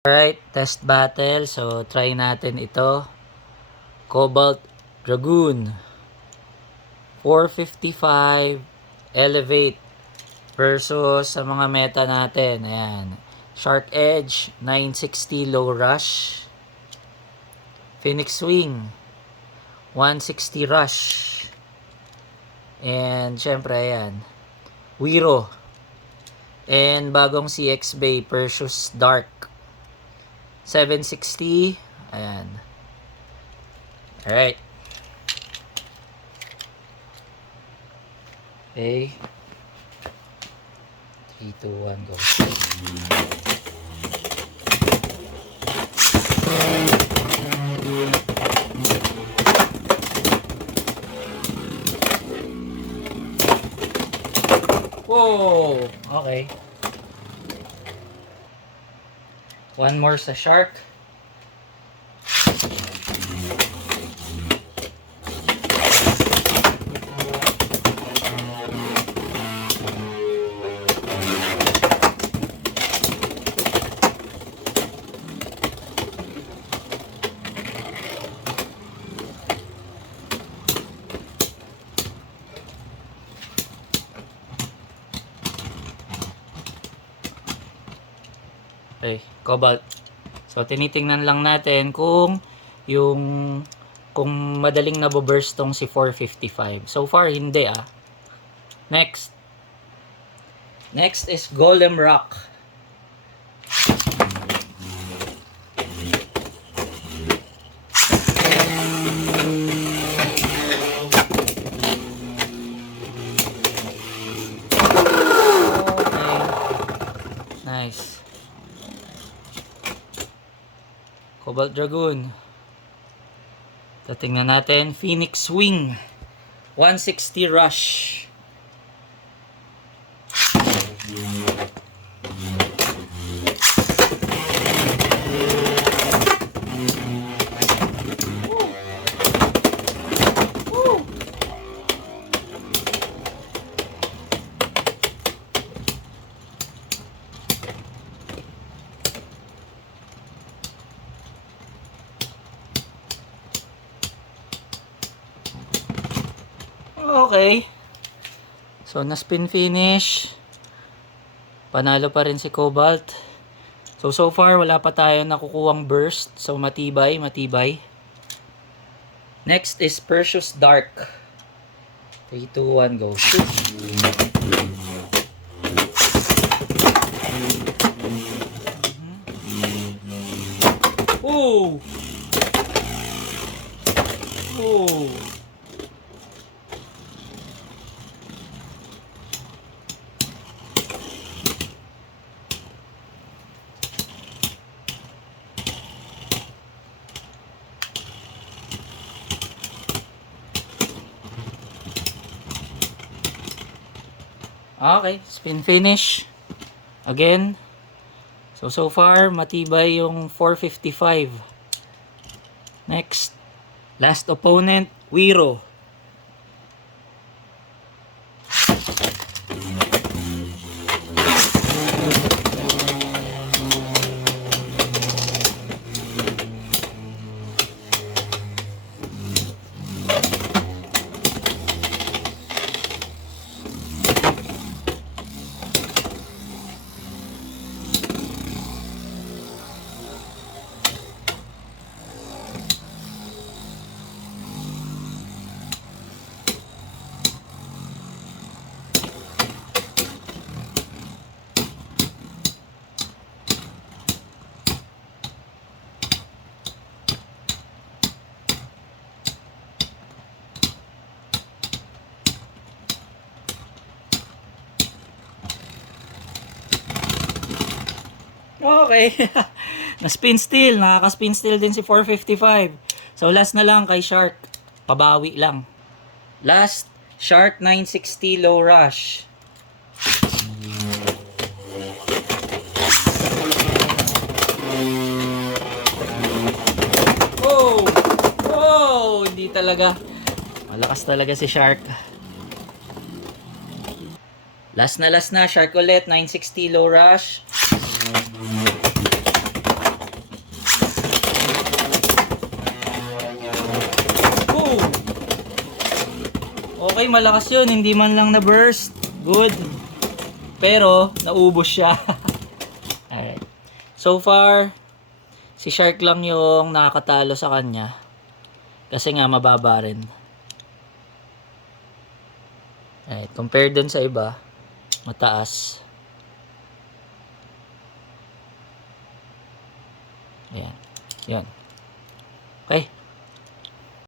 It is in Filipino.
Alright, test battle. So, try natin ito. Cobalt Dragoon. 455 Elevate versus sa mga meta natin. Ayan. Shark Edge, 960 Low Rush. Phoenix Swing, 160 Rush. And, syempre, ayan. Wiro. And, bagong CX Bay, Perseus Dark. 760. Ayan. Alright. Okay. 3, 2, 1, go. Whoa! Okay. One more sa shark. Okay, Cobalt. So, tinitingnan lang natin kung madaling naboburst tong si 455. So far, hindi ah. Next. Next is Golem Rock. Okay. Nice. Cobalt Dragoon. Tatingnan natin. Phoenix Swing. 160 Rush. Okay. So, na-spin finish. Panalo pa rin si Cobalt. So far, wala pa tayo nakukuhang burst. So, matibay, matibay. Next is Perseus Dark. 3, 2, 1, go. Shoot. Oh! Oh! Okay, spin finish. Again. So far, matibay yung 455. Next. Last opponent, Wiro. Okay. Na-spin still. Nakaka-spin still din si 455. So, last na lang kay Shark. Pabawi lang. Last, Shark 960 Low Rush. Oh! Oh! Hindi talaga. Malakas talaga si Shark. Last na, Shark ulit. 960 Low Rush. Okay, malakas yun. Hindi man lang na-burst. Good. Pero, naubos siya. Alright. So far, si Shark lang yung nakakatalo sa kanya. Kasi nga, mababa rin. Alright. Compared dun sa iba, mataas. Ayan. Yan. Okay.